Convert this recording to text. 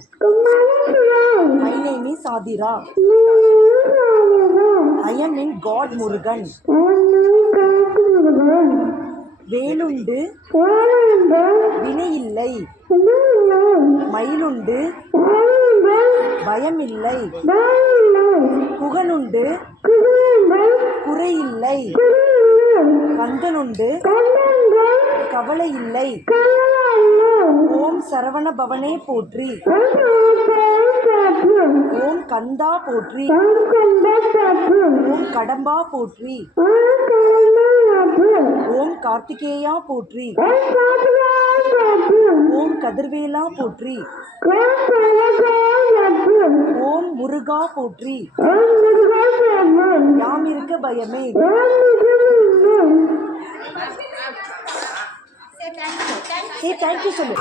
My name is Adira. I am in God Murugan. வேலுண்டு வினையில்லை, மயிலுண்டு பயமில்லை, குகனுண்டு குறையில்லை, கந்தனுண்டு கவலையில்லை. ஓம் சரவண பவனே போற்றி. ஓம் கந்தா போற்றி. ஓம் கடம்பா போற்றி. ஓம் கார்த்திகேயா போற்றி. ஓம் கதிர்வேலா போற்றி. ஓம் முருகா போற்றி. யாம் இருக்க பயமே. Say thank you சொல்லு.